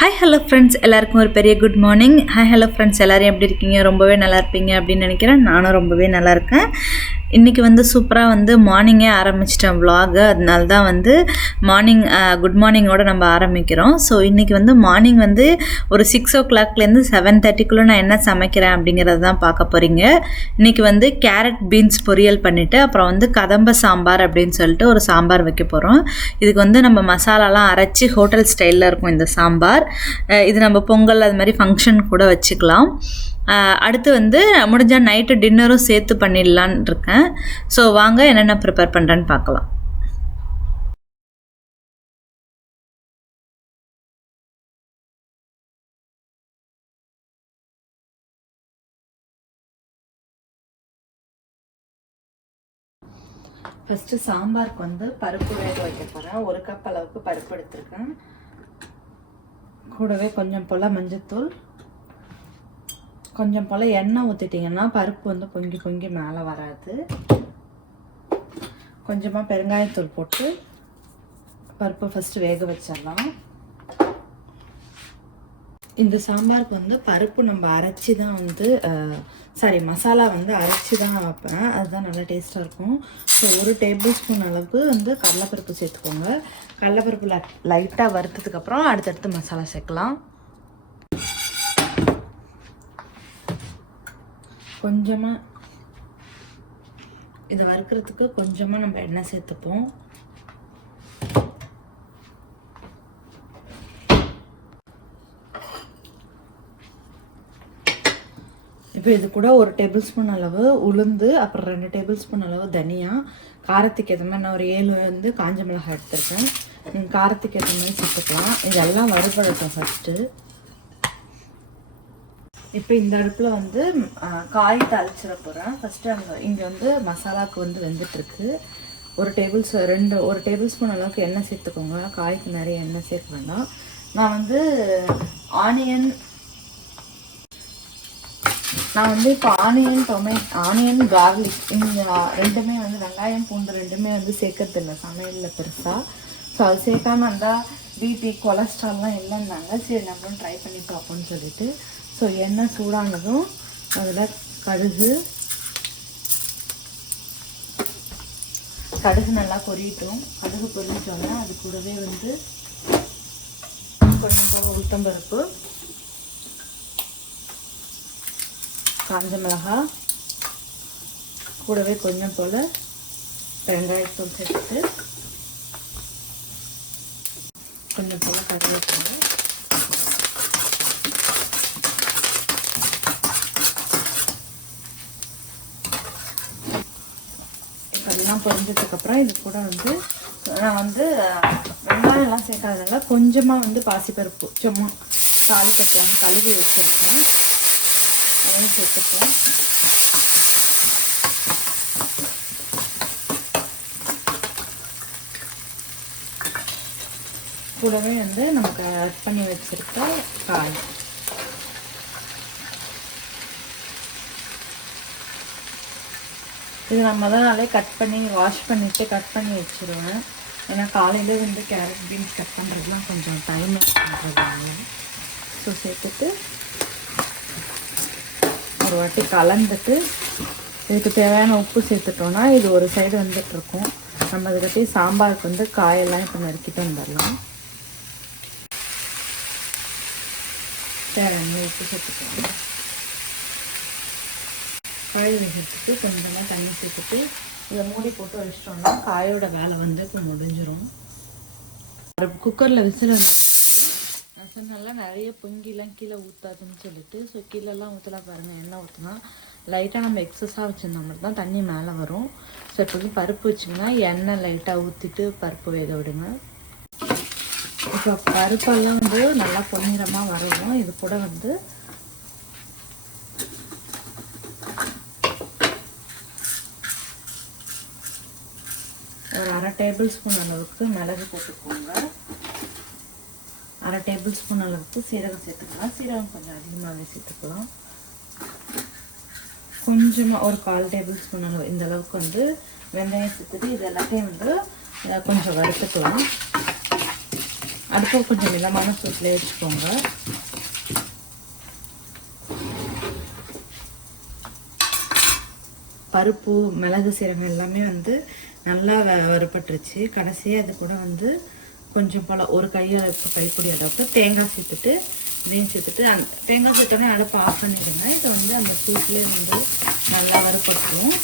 Hi hello friends எல்லாருக்கும் ஒரு பெரிய good morning. Hi hello friends எல்லாரும் எப்படி இருக்கீங்க? ரொம்பவே நல்லா இருப்பீங்க அப்படின்னு நினைக்கிறேன். நானும் ரொம்பவே நல்லா இருக்கேன். இன்றைக்கி சூப்பராக மார்னிங்கே ஆரம்பிச்சிட்டேன் vlog. அதனால தான் மார்னிங் குட் மார்னிங்கோடு நம்ம ஆரம்பிக்கிறோம். ஸோ இன்றைக்கி மார்னிங் ஒரு 6 o'clockலேருந்து 7:30க்குள்ளே நான் என்ன சமைக்கிறேன் அப்படிங்கிறது தான் பார்க்க போகிறீங்க. இன்றைக்கி கேரட் பீன்ஸ் பொரியல் பண்ணிவிட்டு அப்புறம் கதம்ப சாம்பார் அப்படின்னு சொல்லிட்டு ஒரு சாம்பார் வைக்க போகிறோம். இதுக்கு நம்ம மசாலாலாம் அரைச்சி ஹோட்டல் ஸ்டைலில் இருக்கும் இந்த சாம்பார். இது நம்ம பொங்கல் அது மாதிரி ஃபங்க்ஷன் கூட வச்சுக்கலாம். அடுத்து முடிஞ்சால் நைட்டு டின்னரும் சேர்த்து பண்ணிடலான்னு இருக்கேன். ஸோ வாங்க என்னென்ன ப்ரிப்பேர் பண்ணுறேன்னு பார்க்கலாம். ஃபஸ்ட்டு சாம்பாருக்கு பருப்பு வேக வைக்க போகிறேன். 1 கப் அளவுக்கு பருப்பு எடுத்துருக்கேன். கூடவே கொஞ்சம் போல் மஞ்சத்தூள், கொஞ்சம் போல் எண்ணெய் ஊற்றிட்டிங்கன்னா பருப்பு பொங்கி பொங்கி மேலே வராது. கொஞ்சமாக பெருங்காயத்தூள் போட்டு பருப்பு ஃபஸ்ட்டு வேக வச்சிடலாம். இந்த சாம்பாருக்கு பருப்பு நம்ம அரைச்சி தான் மசாலா அரைச்சி தான் வைப்பேன். அதுதான் நல்லா டேஸ்ட்டாக இருக்கும். ஸோ 1 டேபிள் ஸ்பூன் அளவுக்கு கடலைப்பருப்பு சேர்த்துக்கோங்க. கடலைப்பருப்பு லைட்டாக வறுத்ததுக்கப்புறம் அடுத்தடுத்து மசாலா சேர்க்கலாம். கொஞ்சமாக இதை வறுக்கிறதுக்கு கொஞ்சமாக நம்ம எண்ணெய் சேர்த்துப்போம். இப்போ இது கூட 1 டேபிள் ஸ்பூன் அளவு உளுந்து, அப்புறம் 2 டேபிள் ஸ்பூன் அளவு தனியா, காரத்துக்கு ஏற்ற மாதிரி நான் ஒரு 7 காஞ்ச மிளகாய் எடுத்துருக்கேன். நீங்கள் காரத்துக்கு ஏற்ற மாதிரி சேர்த்துக்கலாம். இதெல்லாம் வறுபடட்டும் ஃபஸ்ட்டு. இப்போ இந்த அடுப்பில் காய் தாளிச்சிட போகிறேன். ஃபஸ்ட்டு இங்கே மசாலாவுக்கு வெந்துட்டுருக்கு. 1 டேபிள் ஸ்பூன் அளவுக்கு எண்ணெய் சேர்த்துக்கோங்க. காய்க்கு நிறைய எண்ணெய் சேர்க்க வேண்டாம். நான் இப்போ ஆனியன் கார்லிக் இந்த ரெண்டுமே வெங்காயம் பூண்டு ரெண்டுமே சேர்க்கறது இல்லை சமையலில் பெருசாக. ஸோ அது சேர்க்காம இருந்தால் பிபி கொலஸ்ட்ரால்லாம் இல்லைன்னாங்க. சரி நம்மளும் ட்ரை பண்ணி பார்ப்போம்னு சொல்லிட்டு. ஸோ எண்ணெய் சூடானதும் அதில் கடுகு நல்லா பொரியட்டும். கடுகு பொரிஞ்சோன்னா அது கூடவே கொஞ்சம் போல் உளுத்தம்பருப்பு, காஞ்ச மிளகாய், கூடவே கொஞ்சம் போல் வெங்காயத்தூள் சேர்த்து கொஞ்சம் போல் கருவேப்பிலை, இப்போ எல்லாம் பொரிஞ்சதுக்கப்புறம் இது கூட நான் வெங்காயம்லாம் சேர்க்காதனால கொஞ்சமாக பாசிப்பருப்பு சும்மா தாளிக்கலாம் கழுவி வச்சுருக்கேன். அதையும் சேர்த்துக்கலாம். கூடவே நமக்கு ஆட் பண்ணி வச்சிருக்க காய். இது நம்ம தான் நாளே கட் பண்ணி வாஷ் பண்ணிவிட்டு கட் பண்ணி வச்சுருவேன். ஏன்னா காலையில் கேரட் பீன்ஸ் கட் பண்ணுறதுலாம் கொஞ்சம் டைம் பண்ணுறதுனால. ஸோ சேர்த்துட்டு ஒரு வாட்டி கலந்துட்டு இதுக்கு தேவையான உப்பு சேர்த்துட்டோன்னா இது ஒரு சைடு வந்துட்டுருக்கும். நம்ம அதுக்கட்டி சாம்பாருக்கு காயெல்லாம் இப்போ நறுக்கிட்டு வந்துடலாம். தேவையான உப்பு சேர்த்துக்கலாம். காய் வேகிறதுக்கு கொஞ்சமாக தண்ணி சேர்த்துட்டு இதை மூடி போட்டு வச்சிட்டோம்னா காயோட வேலை இப்போ முடிஞ்சிடும். குக்கரில் விசில் வந்துடுச்சு. நல்லா நிறைய பொங்கிலாம் கீழே ஊற்றாதுன்னு சொல்லிட்டு ஸோ கீழெல்லாம் ஊற்றலாம் பாருங்கள். எண்ணெய் ஊற்றினா லைட்டாக நம்ம எக்ஸஸாக வச்சுருந்தா மட்டும் தான் தண்ணி மேலே வரும். ஸோ இப்போ பருப்பு வச்சிங்கன்னா எண்ணெய் லைட்டாக ஊற்றிட்டு பருப்பு வேக விடுங்க. இப்போ பருப்பெல்லாம் நல்லா பொன்னிறமாக வரும். இது கூட ஒரு 1/2 டேபிள் ஸ்பூன் அளவுக்கு மிளகு போட்டுக்கோங்க. 1/2 டேபிள் ஸ்பூன் அளவுக்கு சீரகம் சேர்த்துக்கலாம். சீரகம் கொஞ்சம் அதிகமாகவே சேர்த்துக்கலாம். கொஞ்சமாக ஒரு 1/4 டேபிள் ஸ்பூன் அளவு இந்த அளவுக்கு வெந்தயம் சேர்த்துட்டு இது எல்லாத்தையும் கொஞ்சம் வறுத்துக்கலாம். அடுப்பு கொஞ்சம் மிதமான சூட்டிலே வச்சுக்கோங்க. பருப்பு மிளகு சீரகம் எல்லாமே வந்து நல்லா வறுபட்டுருச்சு. கடைசியாக அது கூட வந்து கொஞ்சம் போல் ஒரு கைப்பிடி அளவுக்கு தேங்காய் சேர்த்துட்டு இதையும் சேர்த்துட்டு தேங்காய் சேர்த்தோன்னே அடுப்பு ஆஃப் பண்ணிவிடுங்க. இதை வந்து அந்த சூட்லேயே வந்து நல்லா வறுப்பட்டுரும்.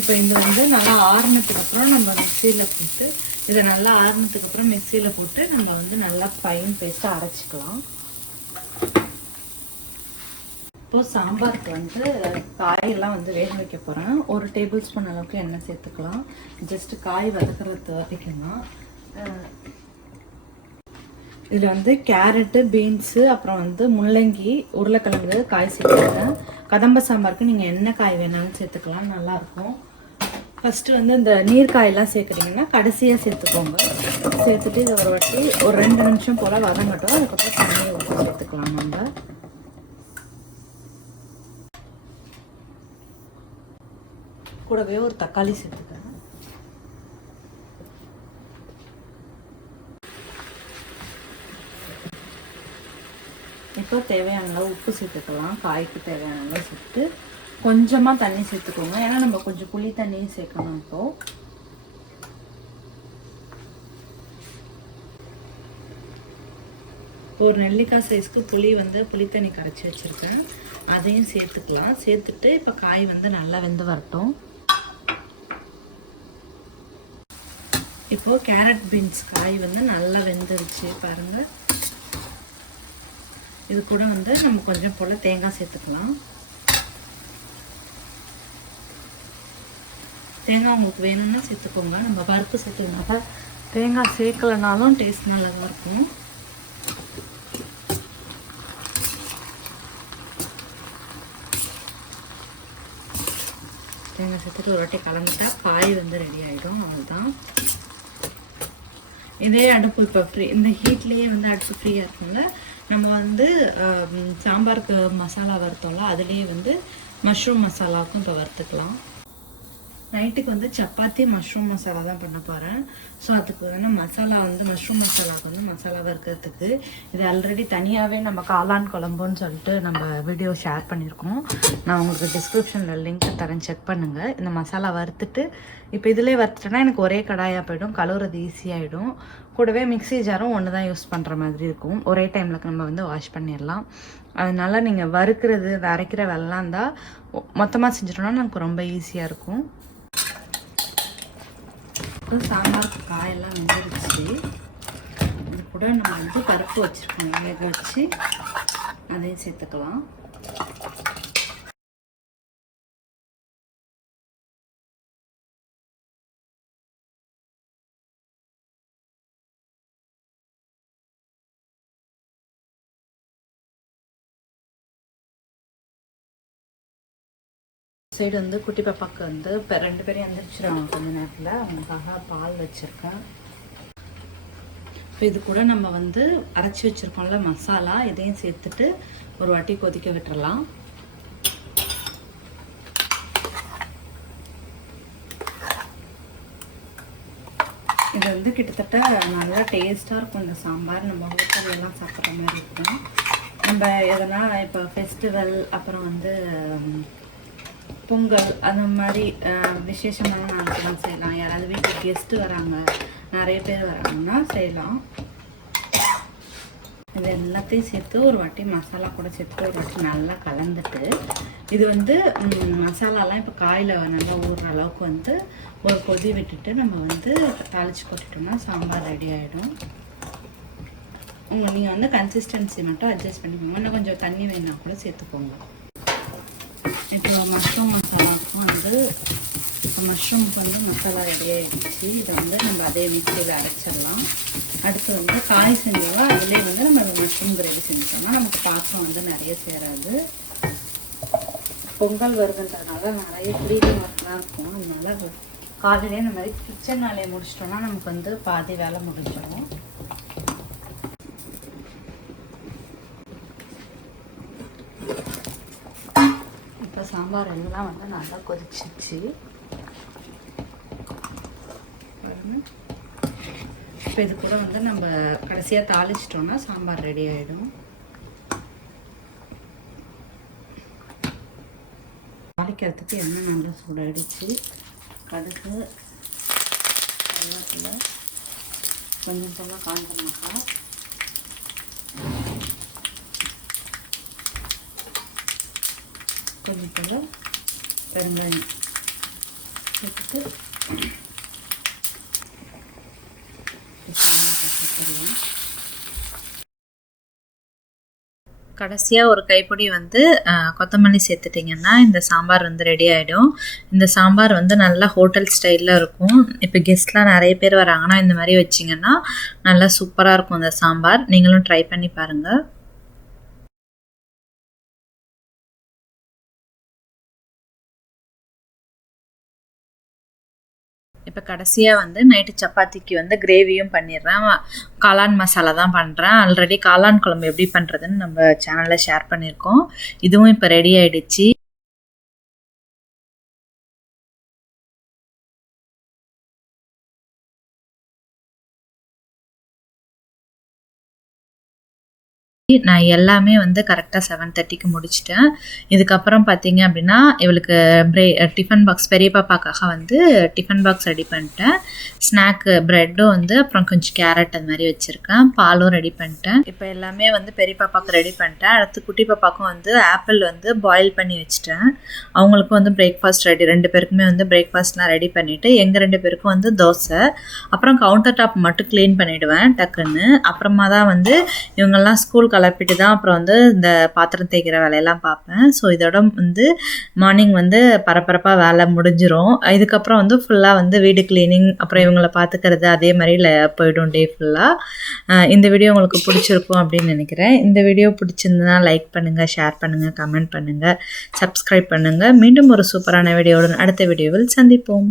இப்போ இது வந்து நல்லா ஆறுனதுக்கு அப்புறம் நம்ம மிக்சியில் போட்டு இதை நல்லா ஆறுனதுக்கு அப்புறம் மிக்சியில் போட்டு நம்ம வந்து நல்லா ஃபைன் பேஸ்ட்டாக அரைச்சிக்கலாம். இப்போது சாம்பாருக்கு வந்து காயெல்லாம் வந்து வேக வைக்க போகிறேன். 1 டேபிள் ஸ்பூன் அளவுக்கு எண்ணெய் சேர்த்துக்கலாம். ஜஸ்ட்டு காய் வதக்கிறது வரைக்கும் தான். இதில் வந்து கேரட்டு, பீன்ஸு, அப்புறம் வந்து முள்ளங்கி, உருளைக்கிழங்கு காய் சேர்த்துக்கிறேன். கதம்ப சாம்பாருக்கு நீங்கள் என்ன காய் வேணாலும் சேர்த்துக்கலாம், நல்லாயிருக்கும். ஃபஸ்ட்டு வந்து இந்த நீர்க்காயெல்லாம் சேர்க்குறீங்கன்னா கடைசியாக சேர்த்துக்கோங்க. சேர்த்துட்டு இதை ஒரு வாட்டி ஒரு 2 நிமிஷம் போல் வதங்கட்டும். அதுக்கப்புறம் தண்ணியை ஊற்றி சேர்த்துக்கலாம். நம்ம கூடவே ஒரு தக்காளி சேர்த்துக்கிறேன். இப்போ தேவையான அளவு உப்பு சேர்த்துக்கலாம். காய்க்கு தேவையான அளவு சேர்த்து கொஞ்சமாக தண்ணி சேர்த்துக்கோங்க. ஏன்னா நம்ம கொஞ்சம் புளி தண்ணியும் சேர்க்கணும். இப்போது ஒரு நெல்லிக்காய் சைஸ்க்கு புளி வந்து புளித்தண்ணி கரைச்சி வச்சுருக்கேன். அதையும் சேர்த்துக்கலாம். சேர்த்துட்டு இப்போ காய் வந்து நல்லா வெந்து வரட்டும். இப்போது கேரட் பீன்ஸ் காய் வந்து நல்லா வெந்துருச்சு பாருங்கள். இது கூட வந்து நம்ம கொஞ்சம் போல் தேங்காய் சேர்த்துக்கலாம். தேங்காய் உங்களுக்கு வேணும்னா சேர்த்துக்கோங்க. நம்ம பருப்பு சேர்த்துக்கோங்க. தேங்காய் சேர்க்கலனாலும் டேஸ்ட் நல்லா தான் இருக்கும். தேங்காய் சேர்த்துட்டு ஒரு வாட்டி கலந்துட்டா காய் வந்து ரெடி ஆகிடும். அவ்வளோதான். இதே அடுப்பு இப்போ இந்த ஹீட்லேயே வந்து அடுப்பு ஃப்ரீயாக இருக்கும்ல. நம்ம வந்து சாம்பாருக்கு மசாலா வறுத்தோம்ல, அதுலேயே வந்து மஷ்ரூம் மசாலாவுக்கும் இப்போ வறுத்துக்கலாம். நைட்டுக்கு வந்து சப்பாத்தி மஷ்ரூம் மசாலா தான் பண்ண போகிறேன். ஸோ அதுக்கு வந்து மசாலா வந்து மஷ்ரூம் மசாலாவுக்கு வந்து மசாலா வறுக்கிறதுக்கு இது ஆல்ரெடி தனியாகவே நம்ம காளான் குழம்புன்னு சொல்லிட்டு நம்ம வீடியோ ஷேர் பண்ணியிருக்கோம். நான் உங்களுக்கு டிஸ்கிரிப்ஷனில் லிங்க் தரேன், செக் பண்ணுங்கள். இந்த மசாலா வறுத்துட்டு இப்போ இதிலே வறுத்துட்டேன்னா எனக்கு ஒரே கடாயாக போய்டும், கழுவுறது ஈஸியாகிடும். கூடவே மிக்ஸி ஜாரும் ஒன்று தான் யூஸ் பண்ணுற மாதிரி இருக்கும். ஒரே டைமில் நம்ம வந்து வாஷ் பண்ணிடலாம். அதனால் நீங்கள் வறுக்கிறது அரைக்கிற வெள்ளம் இருந்தால் மொத்தமாக செஞ்சிட்டோன்னா நமக்கு ரொம்ப ஈஸியாக இருக்கும். சாம்பாருக்கு காயெல்லாம் வெந்துருச்சு. இது கூட நம்ம வந்து பருப்பு வச்சுருக்கோம், வேக வச்சு அதையும் சேர்த்துக்கலாம். சைடு வந்து குட்டி பாப்பாவுக்கு வந்து இப்போ 2 பேரும் எழுந்திரிச்சிருவாங்க கொஞ்ச நேரத்தில். அவங்களுக்காக பால் வச்சுருக்கேன். இப்போ இது கூட நம்ம வந்து அரைச்சி வச்சுருக்கோம்ல மசாலா, இதையும் சேர்த்துட்டு ஒரு வாட்டி கொதிக்க விட்டுறலாம். இது வந்து கிட்டத்தட்ட நல்லா டேஸ்ட்டாக இருக்கும் இந்த சாம்பார். நம்ம ஹோட்டல்லாம் சாப்பிட்ற மாதிரி இருக்கும். நம்ம எதனா இப்போ ஃபெஸ்டிவல், அப்புறம் வந்து பொங்கல், அந்த மாதிரி விசேஷமான நாளுக்கெல்லாம் செய்யலாம். யாராவது வீட்டுக்கு கெஸ்ட்டு வராங்க, நிறைய பேர் வராங்கன்னா செய்யலாம். இது எல்லாத்தையும் சேர்த்து ஒரு வாட்டி மசாலா கூட சேர்த்து ஒரு வாட்டி நல்லா கலந்துட்டு, இது வந்து மசாலாலாம் இப்போ காயில் நல்லா ஊறுற அளவுக்கு வந்து ஒரு கொதி விட்டுட்டு நம்ம வந்து தாளித்து போட்டுட்டோம்னா சாம்பார் ரெடி ஆகிடும். நீங்கள் வந்து கன்சிஸ்டன்சி மட்டும் அட்ஜஸ்ட் பண்ணிக்கோங்க. இன்னும் கொஞ்சம் தண்ணி வேணுன்னா கூட சேர்த்துக்கோங்க. இப்போ மஷ்ரூம் மசாலாவுக்கும் வந்து மஷ்ரூமுக்கு வந்து மசாலா ரெடி ஆகிடுச்சு. இதை வந்து நம்ம அதே மிக்சியில் அரைச்சிடலாம். அடுத்து வந்து காய் செஞ்சோம்னா அதிலே வந்து நம்ம மஷ்ரூம் கிரேவி செஞ்சோம்னா நமக்கு பாத்திரம் வந்து நிறைய சேராது. பொங்கல் வருதுன்றதுனால நிறைய க்ளீனிங் ஒர்க்லாம் இருக்கும். அதனால காலையிலே இந்த மாதிரி கிச்சன் வேலையை முடிச்சிட்டோம்னா நமக்கு வந்து பாதி வேலை முடிஞ்சிடும். இப்போ சாம்பார் எல்லாம் வந்து நல்லா கொதிச்சிச்சு. இப்போ இப்போ இது கூட வந்து நம்ம கடைசியாக தாளிச்சிட்டோம்னா சாம்பார் ரெடி ஆகிடும். தாளிக்கிறதுக்கு எண்ணெய் நல்லா சூடாகிடுச்சு. கடுகு, கருவேப்பிலை, கொஞ்சம் போல காஞ்ச மிளகாய், கொஞ்சம் போல பெருங்காயம் சேர்த்துட்டு கடைசியாக ஒரு கைப்பிடி வந்து கொத்தமல்லி சேர்த்துட்டிங்கன்னா இந்த சாம்பார் வந்து ரெடி ஆகிடும். இந்த சாம்பார் வந்து நல்லா ஹோட்டல் ஸ்டைலில் இருக்கும். இப்போ கெஸ்ட்லாம் நிறைய பேர் வராங்கன்னா இந்த மாதிரி வச்சிங்கன்னா நல்லா சூப்பராக இருக்கும் இந்த சாம்பார். நீங்களும் ட்ரை பண்ணி பாருங்கள். இப்போ கடைசியாக வந்து நைட்டு சப்பாத்திக்கு வந்து கிரேவியும் பண்ணிடுறேன். காளான் மசாலா தான் பண்ணுறேன். ஆல்ரெடி காளான் குழம்பு எப்படி பண்ணுறதுன்னு நம்ம சேனலில் ஷேர் பண்ணியிருக்கோம். இதுவும் இப்போ ரெடி ஆகிடுச்சு. நான் எல்லாமே வந்து கரெக்டாக 7:30க்கு முடிச்சிட்டேன். இதுக்கப்புறம் பார்த்தீங்க அப்படின்னா இவளுக்கு டிஃபன் பாக்ஸ் பெரிய பாப்பாக்காக வந்து டிஃபன் பாக்ஸ் ரெடி பண்ணிட்டேன். ஸ்நாக்கு ப்ரெட்டும் வந்து அப்புறம் கொஞ்சம் கேரட் அது மாதிரி வச்சுருக்கேன். பாலும் ரெடி பண்ணிட்டேன். இப்போ எல்லாமே வந்து பெரிய பாப்பாவுக்கு ரெடி பண்ணிட்டேன். அடுத்து குட்டி பாப்பாவுக்கும் வந்து ஆப்பிள் வந்து பாயில் பண்ணி வச்சுட்டேன். அவங்களுக்கும் வந்து பிரேக்ஃபாஸ்ட் ரெடி, 2 பேருக்குமே வந்து பிரேக்ஃபாஸ்ட்லாம் ரெடி பண்ணிவிட்டு எங்கள் 2 பேருக்கும் வந்து தோசை. அப்புறம் கவுண்டர் டாப் மட்டும் க்ளீன் பண்ணிவிடுவேன் டக்குன்னு. அப்புறமா தான் வந்து இவங்கெல்லாம் ஸ்கூல் கிளப்பிட்டு தான் அப்புறம் வந்து இந்த பாத்திரம் தேய்க்கிற வேலையெல்லாம் பார்ப்பேன். ஸோ இதோட வந்து மார்னிங் வந்து பரபரப்பாக வேலை முடிஞ்சிடும். இதுக்கப்புறம் வந்து ஃபுல்லாக வந்து வீடு க்ளீனிங் அப்புறம் இவங்களை பார்த்துக்கிறது அதே மாதிரி போய்டும் டே ஃபுல்லாக. இந்த வீடியோ உங்களுக்கு பிடிச்சிருக்கும் அப்படின்னு நினைக்கிறேன். இந்த வீடியோ பிடிச்சிருந்ததுன்னா லைக் பண்ணுங்கள், ஷேர் பண்ணுங்கள், கமெண்ட் பண்ணுங்கள், சப்ஸ்கிரைப் பண்ணுங்கள். மீண்டும் ஒரு சூப்பரான வீடியோவுடன் அடுத்த வீடியோவில் சந்திப்போம்.